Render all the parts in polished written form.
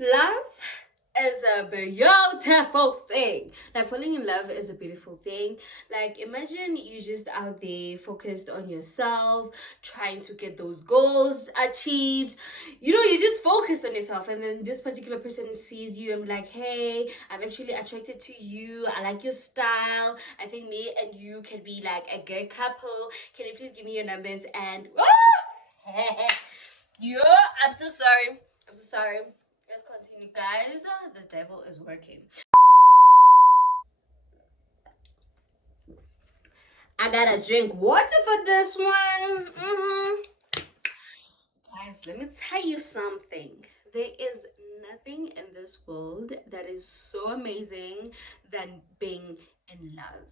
Love is a beautiful thing. Like falling in love is a beautiful thing. Like imagine you just out there focused on yourself, trying to get those goals achieved. You just focused on yourself, and then this particular person sees you and be like, hey, I'm actually attracted to you. I like your style. I think me and you can be like a good couple. Can you please give me your numbers? And yeah, I'm so sorry. I'm so sorry. Let's continue, guys. The devil is working. I gotta drink water for this one. Guys, let me tell you something. There is nothing in this world that is so amazing than being in love.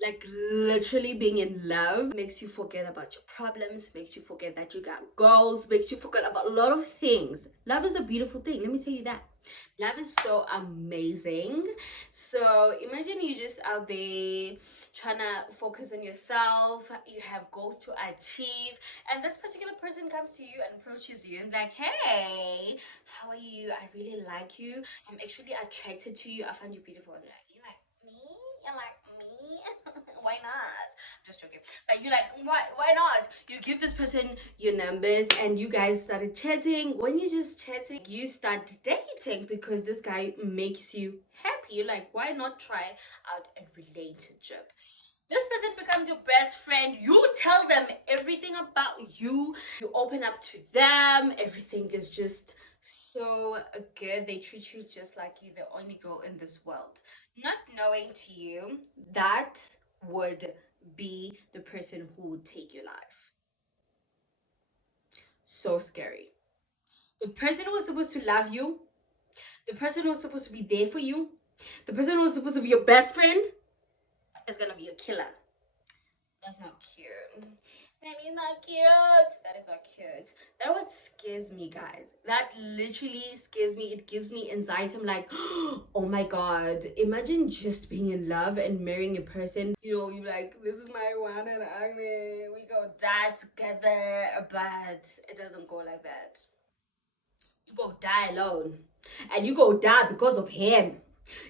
Like literally being in love makes you forget about your problems, makes you forget that you got goals, makes you forget about a lot of things. Love is a beautiful thing, let me tell you that. Love is so amazing. So imagine you just out there trying to focus on yourself, you have goals to achieve, and this particular person comes to you and approaches you and like, hey, how are you? I really like you. I'm actually attracted to you. I find you beautiful. And you're like me? You're like me? Why not? Just joking. But you're like, why not? You give this person your numbers and you guys started chatting. When you just chatting, you start dating because this guy makes you happy. You're like, why not try out a relationship? This person becomes your best friend. You tell them everything about you. You open up to them. Everything is just so good. They treat you just like you, the only girl in this world. Not knowing to you that would be the person who would take your life. So scary. The person who was supposed to love you, the person who was supposed to be there for you, the person who was supposed to be your best friend is gonna be a killer. That's not cute. Baby's not cute. That is not cute. That what scares me, guys. That literally scares me. It gives me anxiety. I'm like, oh my god. Imagine just being in love and marrying a person. You're like, this is my one and only. We go die together. But it doesn't go like that. You go die alone. And you go die because of him.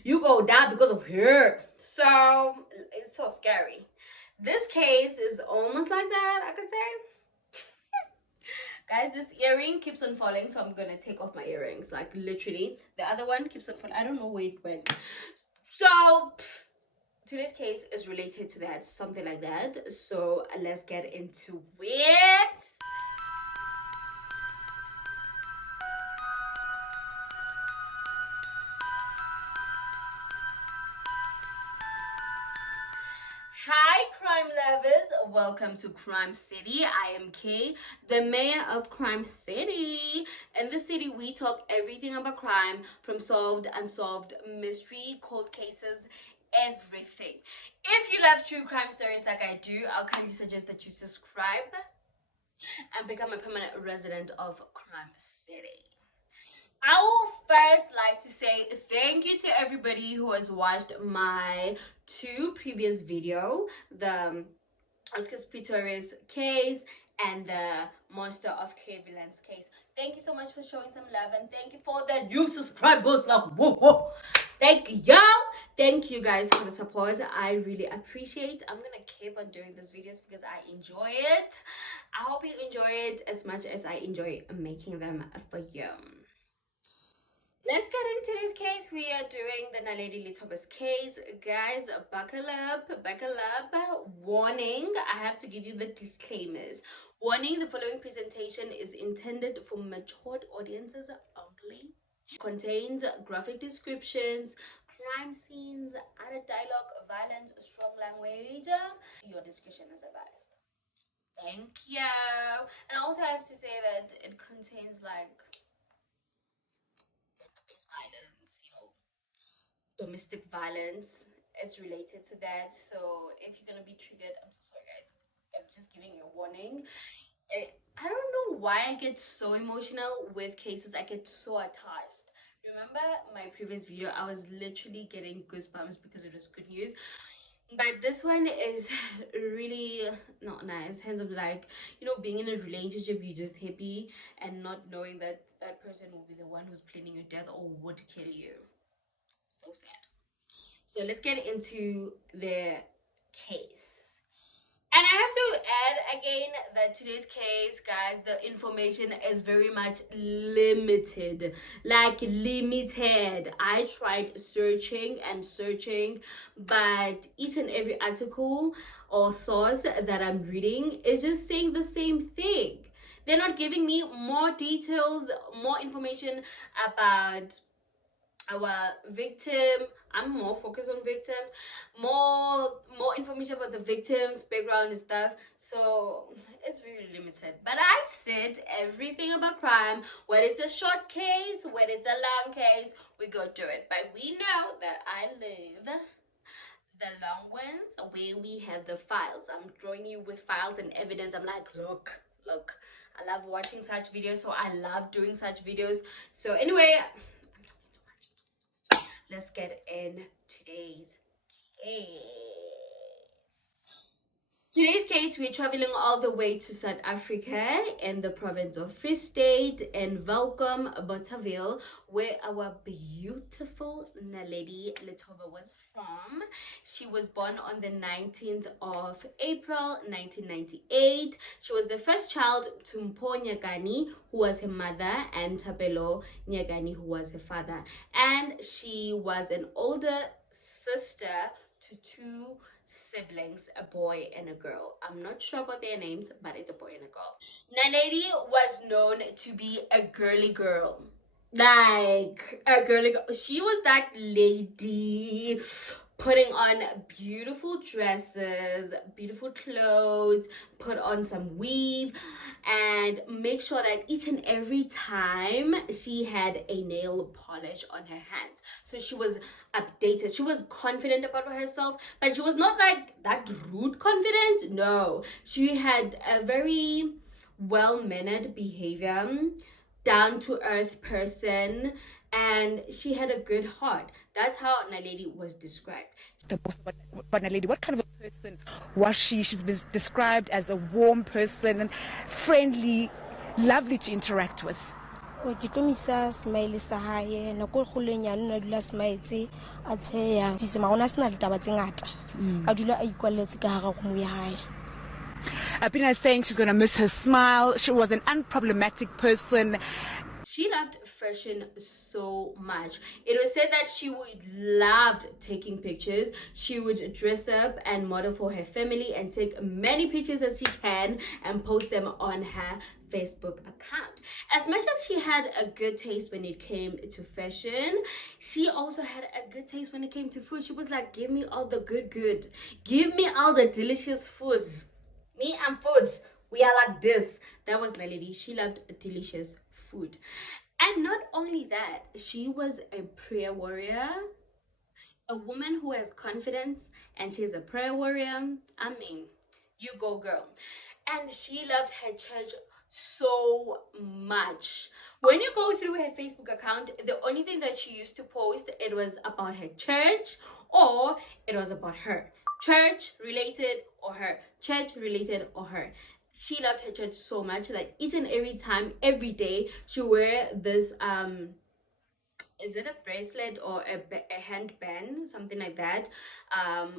You go die because of her. So it's so scary. This case is almost like that, I could say. Guys, this earring keeps on falling, so I'm gonna take off my earrings. Like literally. The other one keeps on falling. I don't know where it went. So today's case is related to that, something like that. So let's get into it. Hi, crime lovers. Welcome to Crime City. I am Kay, the mayor of Crime City. In this city, we talk everything about crime, from solved, unsolved, mystery, cold cases, everything. If you love true crime stories like I do, I'll kindly suggest that you subscribe and become a permanent resident of Crime City. I will first like to say thank you to everybody who has watched my two previous video, the Oscar Pistorius case and the Monster of Cleveland's case. Thank you so much for showing some love, and thank you for the new subscribers. Like, whoa, whoa. Thank you, y'all. Thank you guys for the support. I really appreciate. I'm gonna keep on doing these videos because I enjoy it. I hope you enjoy it as much as I enjoy making them for you. Let's get into this case. We are doing the Naledi lethoba's case. Guys, buckle up, buckle up. Warning, I have to give you the disclaimers. Warning, the following presentation is intended for matured audiences only. Contains graphic descriptions, crime scenes, added dialogue, violence, strong language. Your discretion is advised. Thank you. And I also have to say that it contains like gender-based violence, domestic violence. It's related to that. So if you're gonna be triggered, I'm so sorry, guys. I'm just giving you a warning. I don't know why I get so emotional with cases. I get so attached. Remember my previous video? I was literally getting goosebumps because it was good news. But this one is really not nice. Hence, of like, being in a relationship, you're just happy and not knowing that that person will be the one who's planning your death or would kill you. So sad. So let's get into the case. And I have to add again that today's case, guys, the information is very much limited. Like, limited. I tried searching and searching, but each and every article or source that I'm reading is just saying the same thing. They're not giving me more details, more information about our victim. I'm more focused on victims, more information about the victims background and stuff, so it's really limited. But I said everything about crime, whether it's a short case, whether it's a long case, we go through it. But we know that I live the long ones where we have the files. I'm drawing you with files and evidence. I'm like, look, I love watching such videos, so I love doing such videos. So anyway, let's get in today's case. Today's case, we're traveling all the way to South Africa in the province of Free State and Welcome, Bothaville, where our beautiful Naledi Lethoba was from. She was born on the 19th of April 1998. She was the first child to Mpo Nyagani, who was her mother, and Tapelo Nyagani, who was her father. And she was an older sister to two siblings, a boy and a girl. I'm not sure about their names, but it's a boy and a girl. Naledi was known to be a girly girl. Like a girly girl. She was that lady putting on beautiful dresses, beautiful clothes, put on some weave, and make sure that each and every time she had a nail polish on her hands. So she was updated. She was confident about herself, but she was not like that rude confident. No, she had a very well-mannered behavior, down to earth person, and she had a good heart. That's how Naledi was described. But Naledi, what kind of a person was she? She's been described as a warm person, friendly, lovely to interact with. Ke tlomisa smile sa hae nako kgoleng ya nna dula smile a tsheya disema ona sena le taba tse ngata a dula a ikwalletse ka hara room ya hae. Abina is saying she's going to miss her smile. She was an unproblematic person. She loved fashion so much. It was said that she would loved taking pictures. She would dress up and model for her family and take many pictures as she can and post them on her Facebook account. As much as she had a good taste when it came to fashion, she also had a good taste when it came to food. She was like, give me all the good. Give me all the delicious food. Me and food, we are like this. That was Naledi. She loved delicious food. And not only that, she was a prayer warrior, a woman who has confidence, and she's a prayer warrior. I mean, you go, girl. And she loved her church so much. When you go through her Facebook account, the only thing that she used to post, it was about her church or it was about her. Church related or her. Church related or her. She loved her church so much that each and every time, every day, she wear this is it a bracelet or a handband, something like that,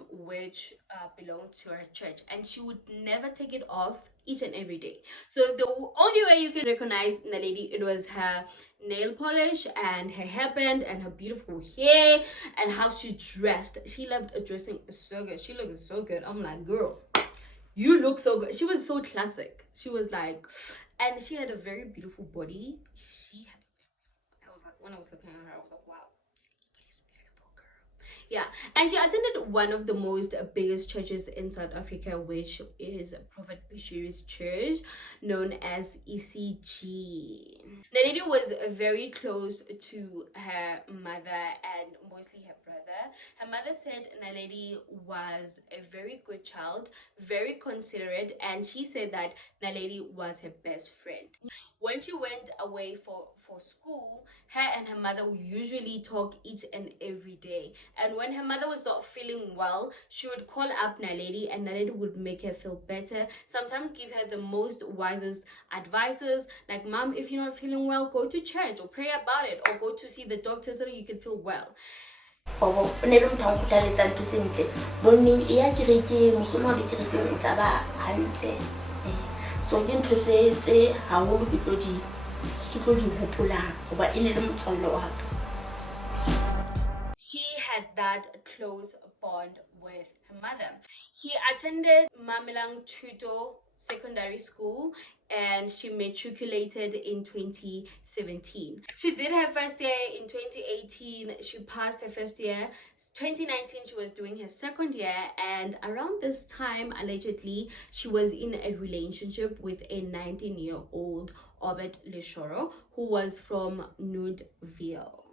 which belonged to her church, and she would never take it off each and every day. So the only way you can recognize Naledi, it was her nail polish and her hairband and her beautiful hair and how she dressed. She loved dressing so good. She looked so good. I'm like, girl, you look so good. She was so classic. She was like, and she had a very beautiful body. She had when I was looking at her, I was like, wow, she's beautiful, girl. Yeah, and she attended one of the most biggest churches in South Africa, which is Prophet Bashir's church, known as ECG. Naledi was very close to her mother and mostly her brother. Her mother said Naledi was a very good child, very considerate, and she said that Naledi was her best friend. When she went away for for school, her and her mother would usually talk each and every day. And when her mother was not feeling well, she would call up Naledi, and Naledi would make her feel better. Sometimes give her the most wisest advices, like, Mom, if you're not feeling well, go to church or pray about it, or go to see the doctor so that you can feel well. O ne le motho a nkgothaletsa ntho tse ntle bonneng e ya kerekeng mohlomong le kerekeng o tla ba hantle so ke ntho tse haholo ke tlo di hopolang hoba e ne le motswalle wa ka. She had that close bond with her mother. She attended Mamelang Tuto Secondary School and she matriculated in 2017. She did her first year in 2018. She passed her first year. 2019 she was doing her second year, and around this time allegedly she was in a relationship with a 19-year-old Obed Leshoro who was from Nudville.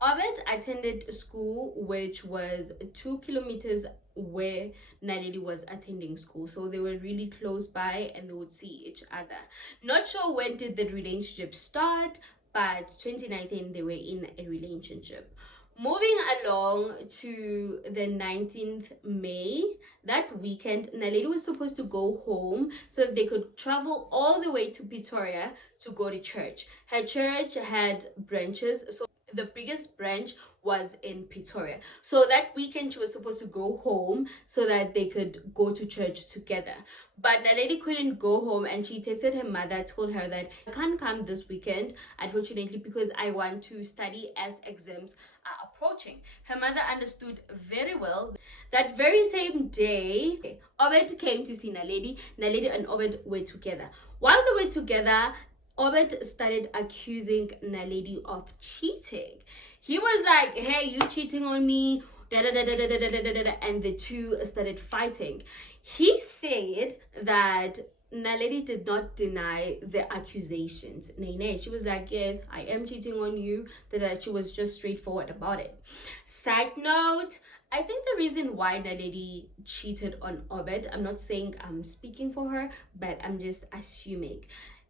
Obed attended school which was 2 kilometers where Naledi was attending school, so they were really close by and they would see each other. Not sure when did the relationship start, but 2019 they were in a relationship. Moving along to the 19th May, that weekend, Naledi was supposed to go home so that they could travel all the way to Pretoria to go to church. Her church had branches, so the biggest branch was in Pretoria. So that weekend she was supposed to go home so that they could go to church together. But Naledi couldn't go home, and she texted her mother, told her that I can't come this weekend, unfortunately, because I want to study as exams are approaching. Her mother understood very well. That very same day, Obed came to see Naledi. Naledi and Obed were together. While they were together, Obed started accusing Naledi of cheating. He was like, hey, you cheating on me, da da da da da da da da da, and the two started fighting. He said that Naledi did not deny the accusations. Nay, she was like, yes, I am cheating on you. That she was just straightforward about it. Side note, I think the reason why Naledi cheated on Obed, I'm not saying I'm speaking for her, but I'm just assuming,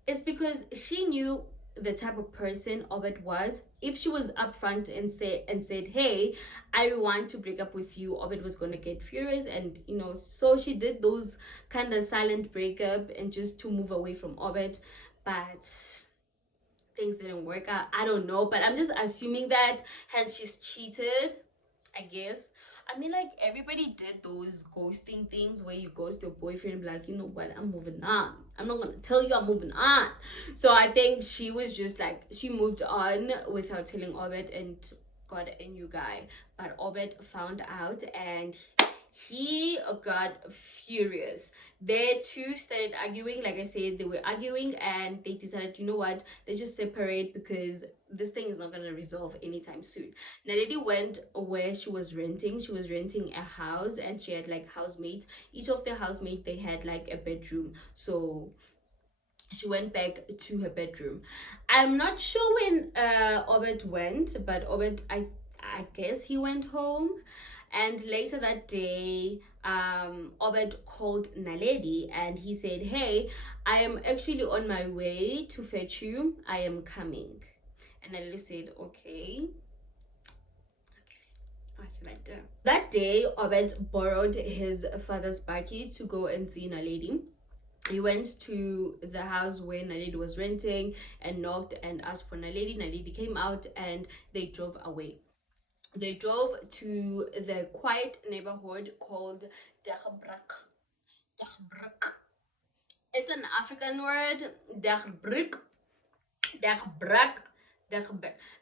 it's because she knew the type of person Obed was. If she was upfront and said, hey, I want to break up with you, Obed was going to get furious, and so she did those kind of silent breakup and just to move away from Obed. But things didn't work out. I don't know, but I'm just assuming that hence she's cheated, I guess. I mean, like, everybody did those ghosting things where you ghost your boyfriend, like, you know what, I'm moving on. I'm not gonna tell you I'm moving on. So I think she was just like, she moved on without telling Obed and got a new guy. But Obed found out and he got furious. They two started arguing. Like I said, they were arguing and they decided, you know what, let's just separate because this thing is not going to resolve anytime soon. Naledi went where she was renting. She was renting a house and she had like housemates. Each of the housemates, they had like a bedroom. So she went back to her bedroom. I'm not sure when Obed went, but Obed, I guess he went home. And later that day, Obed called Naledi and he said, hey, I am actually on my way to fetch you. I am coming. And Naledi said, okay. What should I do? That day, Obed borrowed his father's bike to go and see Naledi. He went to the house where Naledi was renting and knocked and asked for Naledi. Naledi came out and they drove away. They drove to the quiet neighborhood called Dagbrak. It's an African word. Dagbrak.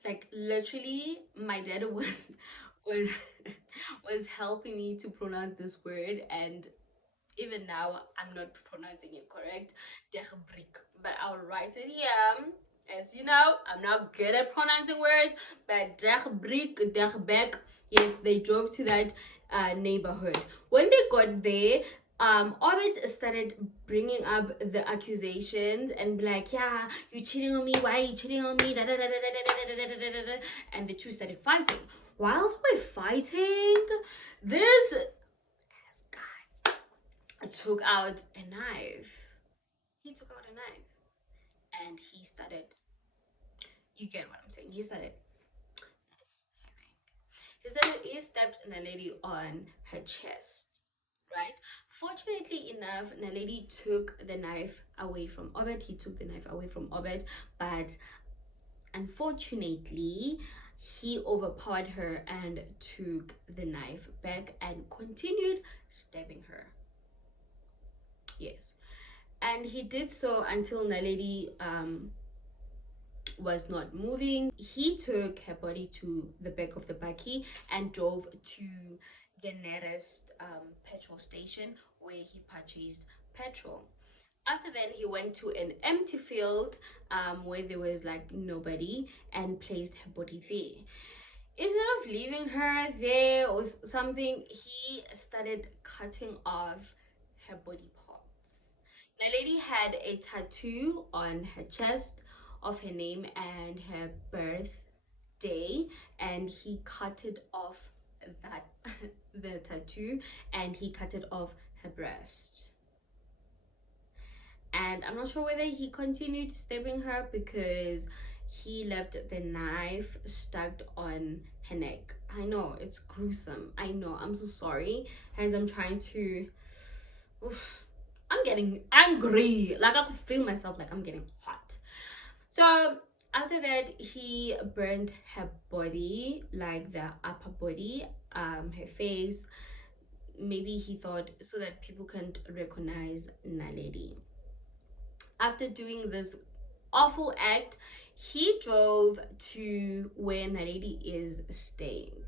Like literally, my dad was helping me to pronounce this word, and even now I'm not pronouncing it correct. Dagbrak. But I'll write it here. As you know, I'm not good at pronouncing words, but Dagbrak, yes, they drove to that neighborhood. When they got there, Obed started bringing up the accusations and be like, yeah, you cheating on me, why are you cheating on me, and the two started fighting. While they were fighting, this guy took out a knife. He took out a knife and he started, you get what I'm saying, he started stabbing. He stabbed Naledi on her chest, right? Fortunately enough, Naledi took the knife away from Obed. He took the knife away from Obed, but unfortunately, he overpowered her and took the knife back and continued stabbing her. Yes. And he did so until Naledi was not moving. He took her body to the back of the bakkie and drove to the nearest petrol station where he purchased petrol. After that, he went to an empty field where there was like nobody and placed her body there. Instead of leaving her there or something, he started cutting off her body parts. Naledi had a tattoo on her chest of her name and her birthday, and he cut it off that the tattoo, and he cut it off her breast. And I'm not sure whether he continued stabbing her because he left the knife stuck on her neck. I know it's gruesome, I know, I'm so sorry. Hence I'm trying to, oof, I'm getting angry, like I could feel myself, like I'm getting hot. So after that, he burned her body, like the upper body, her face. Maybe he thought so that people can't recognize Naledi. After doing this awful act, he drove to where Naledi is staying.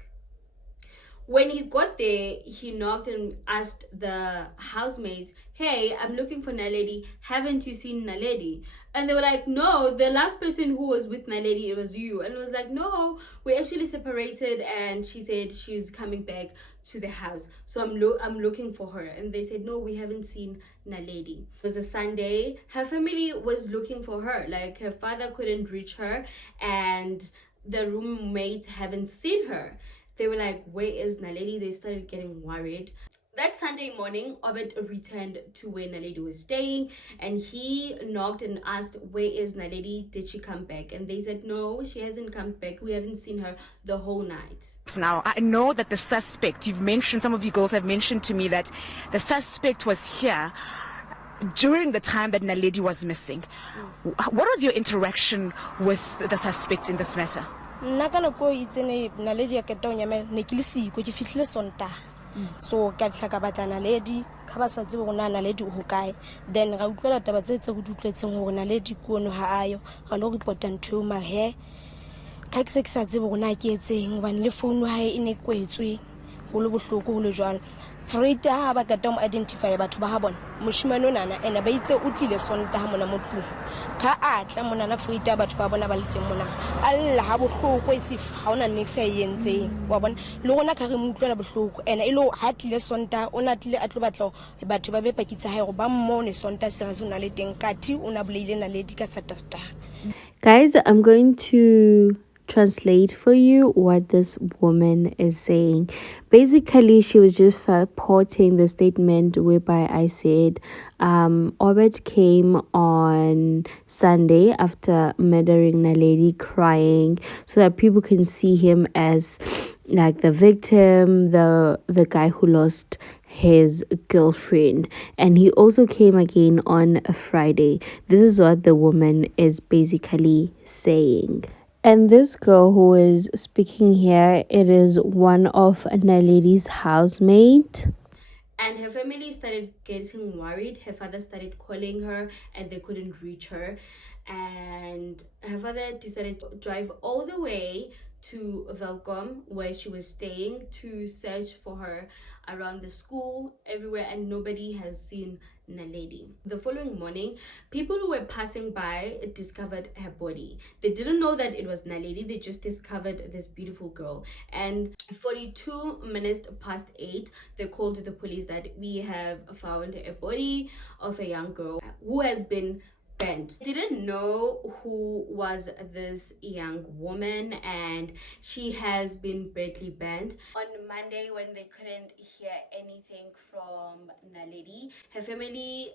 When he got there, he knocked and asked the housemates, "Hey, I'm looking for Naledi. Haven't you seen Naledi?" And they were like, "No, the last person who was with Naledi, it was you." And it was like, "No, we actually separated, and she said she's coming back to the house. So I'm looking for her." And they said, "No, we haven't seen Naledi." It was a Sunday. Her family was looking for her. Like her father couldn't reach her, and the roommates haven't seen her. They were like, "Where is Naledi?" They started getting worried. That Sunday morning, Obed returned to where Naledi was staying, and he knocked and asked, "Where is Naledi? Did she come back?" And they said, "No, she hasn't come back. We haven't seen her the whole night." Now, I know that the suspect, you've mentioned, some of you girls have mentioned to me that the suspect was here during the time that Naledi was missing. What was your interaction with the suspect in this matter? Nna ka nako e itsene Naledi ya keta o nyamela ne ke le siko ke fihlile Sontaga. So ka fihla ka batla Naledi ka ba sa tsebe gona Naledi o hokae. Then ga utlwela taba tse go dutletseng gore Naledi ko no ha ayo ga lo report ntho ma he ka ke se ke sa tsebe gona ke etseng hobane le phone ha e ne kwetswe go le bohloko go le jwalo. Freita ha ba keta mo identify batho ba ha bona moshimane o nana ene ba itse o tlile Sontaga mona mo tlung ka atla mona na Freita batho ba bona ba le teng mona alla ha bohloko isif ha ona next ya yentseng wa bona le gona ka re mo utlwela bohloko ene e lo ha tlile Sontaga ona tlile a tlo batla batho ba be pakitsa hae go ba mmone Sontaga se ga se ona le teng kathi ona boleile Naledi ka Saturday. Guys, I'm going to translate for you what this woman is saying. Basically, she was just supporting the statement whereby I said Obed came on Sunday after murdering Naledi, crying so that people can see him as like the victim, the guy who lost his girlfriend. And he also came again on a Friday. This is what the woman is basically saying. And this girl who is speaking here, it is one of Naledi's housemate. And her family started getting worried. Her father started calling her and they couldn't reach her. And her father decided to drive all the way to Velkom where she was staying to search for her around the school, everywhere, and nobody has seen Naledi. The following morning, people who were passing by discovered her body. They didn't know that it was Naledi, they just discovered this beautiful girl. And 42 minutes past 8, they called the police that we have found a body of a young girl who has been bent. Didn't know who was this young woman, and she has been badly bent. On Monday, when they couldn't hear anything from Naledi, her family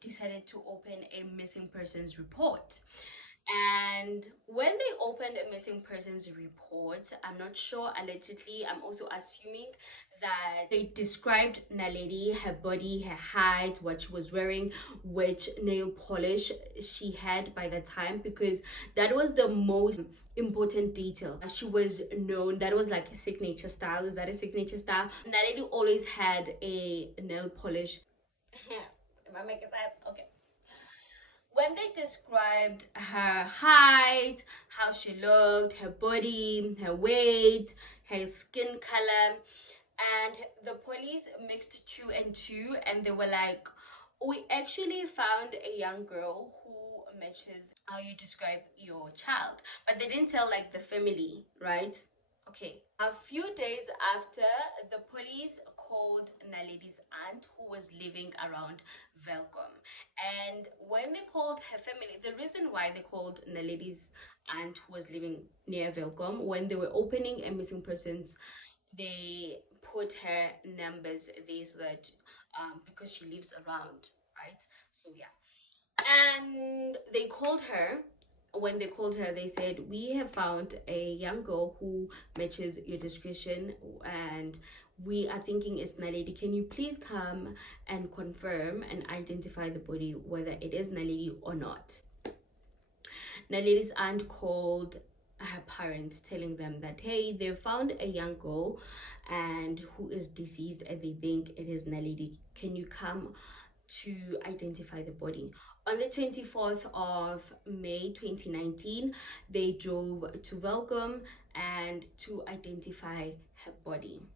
decided to open a missing persons report. And when they opened a missing persons report, I'm not sure, allegedly, I'm also assuming that they described Naledi, her body, her height, what she was wearing, which nail polish she had by the time, because that was the most important detail. She was known, that was like a signature style. Is that a signature style? Naledi always had a nail polish. Am I making sense? Okay. When they described her height, how she looked, her body, her weight, her skin color, and the police mixed two and two, and they were like, we actually found a young girl who matches how you describe your child, but they didn't tell like the family, right? Okay. A few days after, the police called Naledi's aunt, who was living around Velcom. And when they called her family, the reason why they called Naledi's aunt, who was living near Velcom, when they were opening a missing persons, they put her numbers there so that because she lives around, right? So yeah. And they called her. When they called her, they said, we have found a young girl who matches your description, and we are thinking it's Naledi. Can you please come and confirm and identify the body, whether it is Naledi or not? Naledi's aunt called her parents, telling them that, hey, they found a young girl and who is deceased, and they think it is Naledi. Can you come to identify the body? On the 24th of May 2019, they drove to Welcome and to identify her body.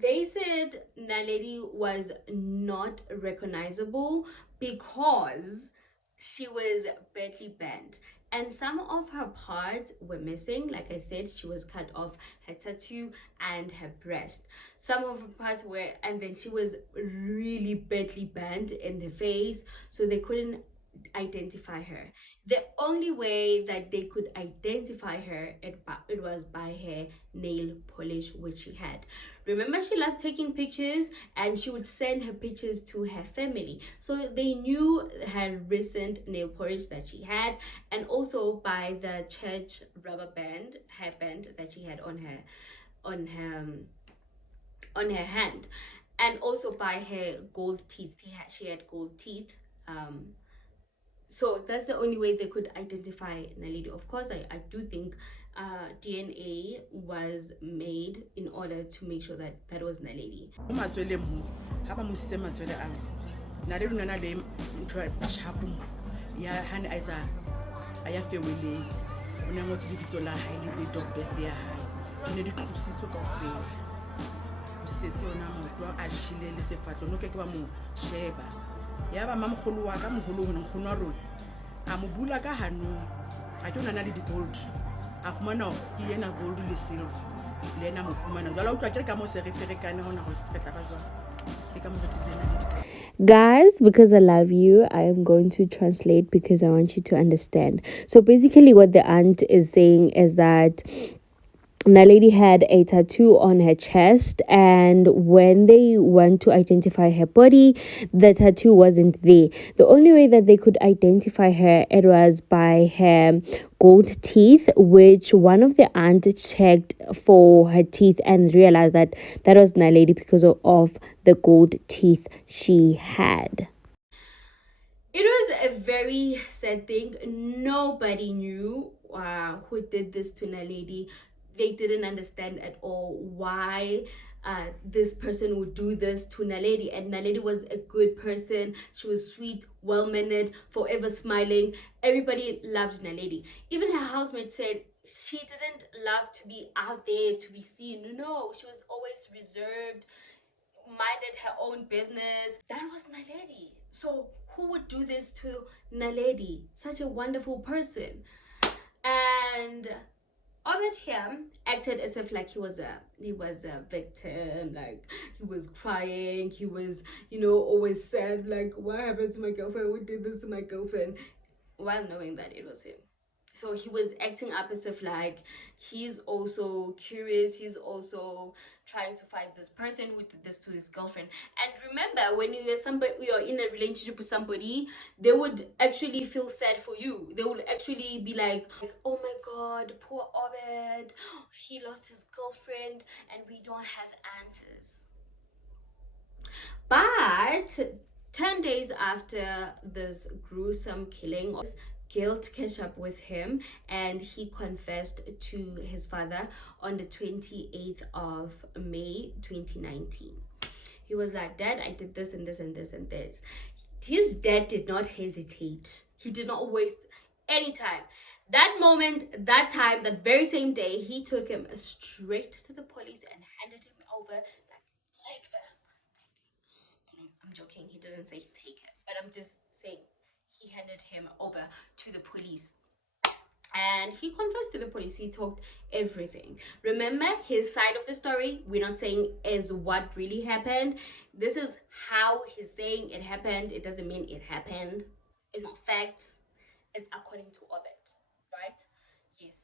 They said Naledi was not recognizable because she was badly bent, and some of her parts were missing. Like I said, she was cut off her tattoo and her breast. Some of her parts were, and then she was really badly bent in the face, so they couldn't identify her. The only way that they could identify her, it was by her nail polish which she had. Remember, she loved taking pictures, and she would send her pictures to her family, so they knew her recent nail polish that she had, and also by the church rubber band, hairband that she had on her on her on her hand, and also by her gold teeth. She had gold teeth. So that's the only way they could identify Naledi. Of course, I do think DNA was made in order to make sure that that was Naledi. Yaba mamkhulu wa ka moholo ho nkgono wa rona a mo bula ka hanong a ke ona na le di gold a fumana ke yena gold le silver le ena mo fumana jalo utlwa ke ka mo se re ferekane hona go se tla ka jwa ke ka mo re tsebile na di. Guys, because I love you, I am going to translate because I want you to understand. So basically what the aunt is saying is that Naledi had a tattoo on her chest, and when they went to identify her body, the tattoo wasn't there. The only way that they could identify her, it was by her gold teeth, which one of the aunt checked for her teeth and realized that that was Naledi because of the gold teeth she had. It was a very sad thing. Nobody knew who did this to Naledi. They didn't understand at all why this person would do this to Naledi. And Naledi was a good person. She was sweet, well-mannered, forever smiling. Everybody loved Naledi. Even her housemate said she didn't love to be out there, to be seen. No, she was always reserved, minded her own business. That was Naledi. So who would do this to Naledi? Such a wonderful person. And obviously Ovid here acted as if like he was a victim, like he was crying, he was, always sad, like what happened to my girlfriend, who did this to my girlfriend, while knowing that it was him. So he was acting up as if like he's also curious, he's also trying to find this person who did this to his girlfriend. And remember, when you're in a relationship with somebody, they would actually feel sad for you. They would actually be like, oh my god, poor Obed, he lost his girlfriend and we don't have answers. But 10 days after this gruesome killing, guilt catch up with him and he confessed to his father on the 28th of May 2019. He was like, Dad, I did this and this and this and this. His dad did not hesitate. He did not waste any time. That moment, that time, that very same day, he took him straight to the police and handed him over like, take him. I'm joking, he didn't say take him, but I'm just saying he handed him over to the police. And he confessed to the police. He talked everything. Remember, his side of the story, we're not saying is what really happened. This is how he's saying it happened. It doesn't mean it happened. It's not facts. It's according to Obed, right? Yes.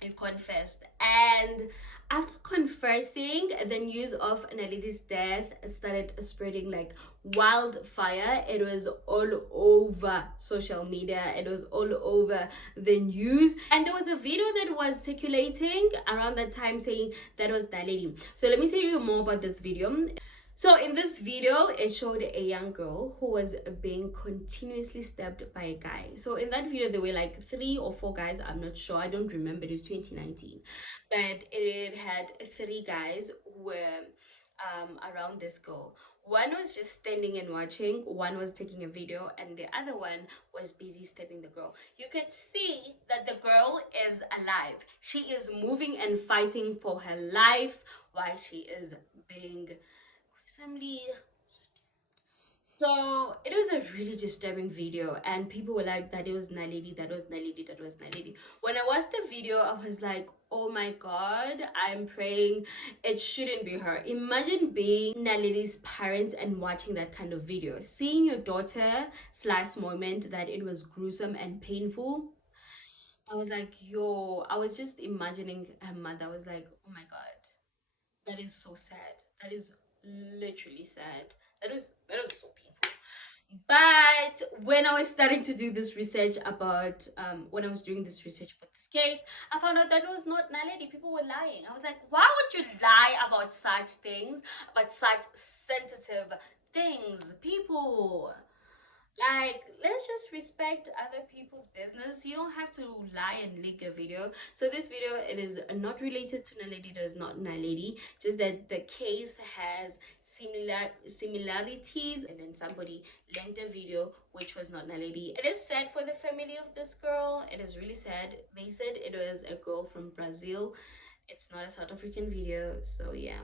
He confessed. And after confessing, the news of Naledi's death started spreading like wildfire. It was all over social media, it was all over the news, and there was a video that was circulating around that time saying that was Naledi. So let me tell you more about this video. So in this video, it showed a young girl who was being continuously stabbed by a guy. So in that video, there were like 3 or 4 guys. I'm not sure. I don't remember. It was 2019. But it had 3 guys who were around this girl. One was just standing and watching. One was taking a video. And the other one was busy stabbing the girl. You could see that the girl is alive. She is moving and fighting for her life while she is being assembly. So it was a really disturbing video and people were like, that it was Naledi, that was Naledi, that was Naledi. When I watched the video, I was like, oh my god, I'm praying it shouldn't be her. Imagine being Naledi's parents and watching that kind of video, seeing your daughter last moment that it was gruesome and painful. I was like, yo, I was just imagining her mother. I was like, oh my god, that is so sad. That is literally sad. That was so painful. But when I was starting to do this research about when I was doing this research about this case, I found out that it was not Naledi. People were lying. I was like, why would you lie about such things, about such sensitive things? People, like, let's just respect other people's business. You don't have to lie and leak a video. So this video, it is not related to Naledi. It is not Naledi, just that the case has similarities, and then somebody linked a video which was not Naledi. It is sad for the family of this girl. It is really sad. They said it was a girl from Brazil. It's not a South African video, so yeah.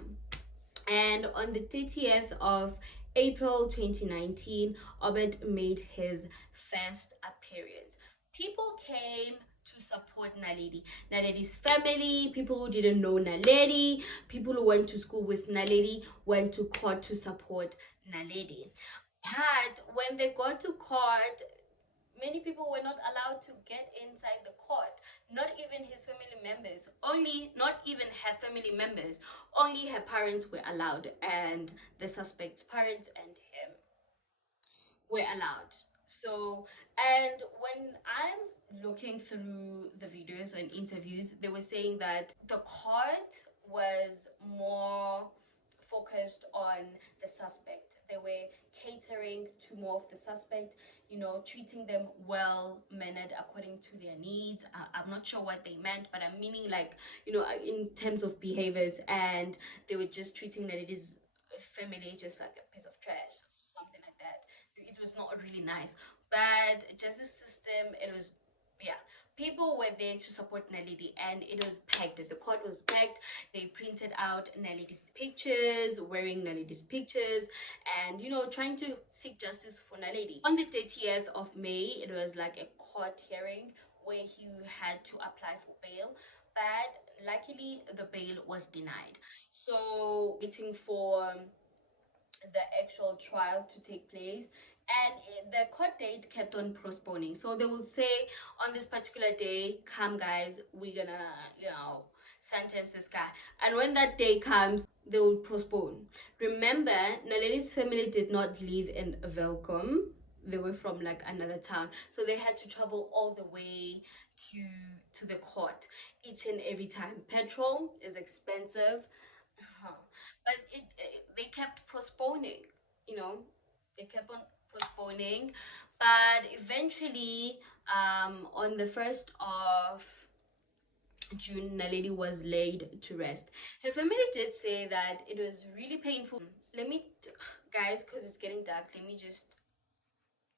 And on the 30th of April 2019, Obed made his first appearance. People came to support Naledi. Naledi's family, people who didn't know Naledi, people who went to school with Naledi, went to court to support Naledi. But when they got to court, many people were not allowed to get inside the court. Not even his family members. Not even her family members. Only her parents were allowed, and the suspect's parents and him were allowed. So, and when I'm looking through the videos and interviews, they were saying that the court was more focused on the suspect. They were catering to more of the suspect, treating them well mannered according to their needs. I'm not sure what they meant, but I'm meaning like, in terms of behaviors, and they were just treating Naledi's family just like a piece of trash, something like that. It was not really nice. But justice system, it was, yeah. People were there to support Naledi, and it was packed. The court was packed. They printed out Naledi's pictures, wearing Naledi's pictures, and trying to seek justice for Naledi. On the 30th of May, it was like a court hearing where he had to apply for bail. but luckily the bail was denied. So waiting for the actual trial to take place, and the court date kept on postponing. So they will say on this particular day, come guys, we're gonna, sentence this guy. And when that day comes, they will postpone. Remember, Naledi's family did not live in Velcom. They were from like another town, so they had to travel all the way to the court each and every time. Petrol is expensive. But they kept postponing, you know, they kept on postponing. But eventually, on the 1st of June, Naledi was laid to rest. Her family did say that it was really painful. Let me, guys, because it's getting dark, let me just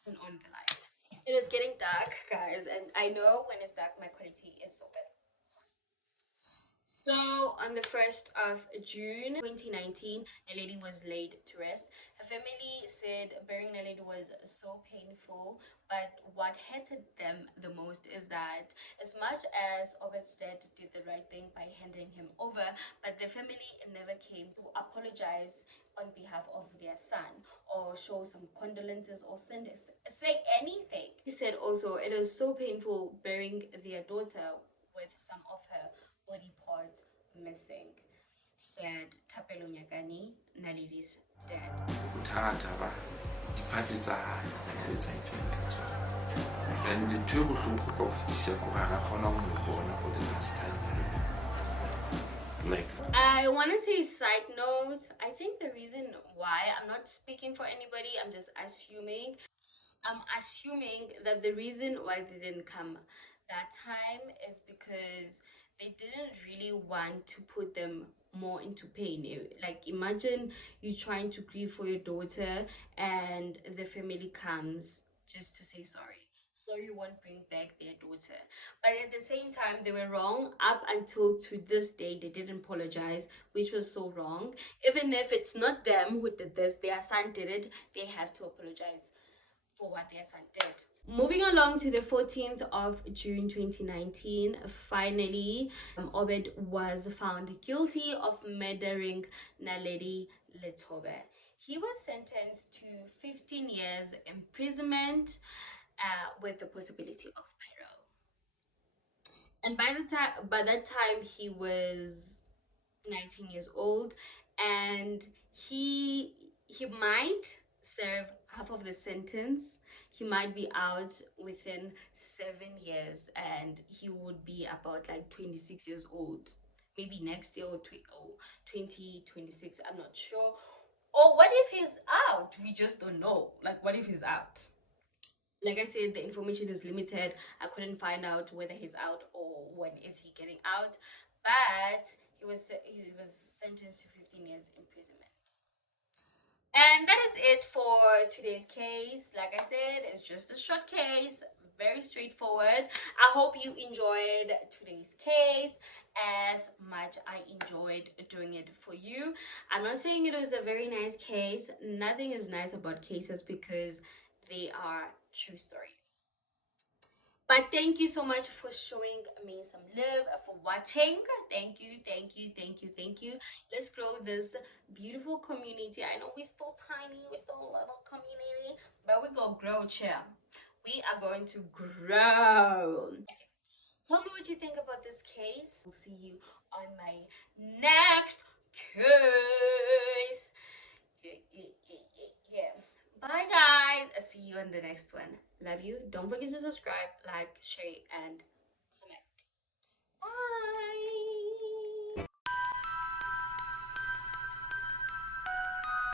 turn on the light. It was getting dark, guys, and I know when it's dark, my quality is so bad. So, on the 1st of June 2019, Naledi was laid to rest. Her family said burying Naledi was so painful, but what hurted them the most is that as much as Obed's dad did the right thing by handing him over, but the family never came to apologize on behalf of their son or show some condolences or say anything. He said also it was so painful burying their daughter with some of her body parts missing, said Tapelo Nyagani, Naledi's dad. And the two who of for the last time. Like, I want to say side note, I think the reason why, I'm not speaking for anybody, I'm just assuming. I'm assuming that the reason why they didn't come that time is because they didn't really want to put them more into pain. Like, imagine you trying to grieve for your daughter and the family comes just to say sorry. Sorry won't bring back their daughter. But at the same time, they were wrong. Up until to this day, they didn't apologize, which was so wrong. Even if it's not them who did this, their son did it, they have to apologize for what their son did. Moving along to the 14th of June 2019, finally, Obed was found guilty of murdering Naledi Lethoba. He was sentenced to 15 years imprisonment with the possibility of parole. And by that time, he was 19 years old, and he might serve half of the sentence. He might be out within 7 years, and he would be about like 26 years old, maybe next year or 2026. I'm not sure. Or what if he's out? We just don't know. Like, what if he's out? Like I said, the information is limited. I couldn't find out whether he's out or when is he getting out, but he was sentenced to 15 years imprisonment. And that is it for today's case. Like I said, it's just a short case, very straightforward. I hope you enjoyed today's case as much I enjoyed doing it for you. I'm not saying it was a very nice case. Nothing is nice about cases because they are true stories. But thank you so much for showing me some love, for watching. Thank you, thank you, thank you, thank you. Let's grow this beautiful community. I know we're still tiny, we're still a little community, but we're gonna grow, chill. We are going to grow. Okay. Tell me what you think about this case. I'll see you on my next case. Yeah. Bye guys. I'll see you on the next one. Love you. Don't forget to subscribe, like, share, and comment. Bye.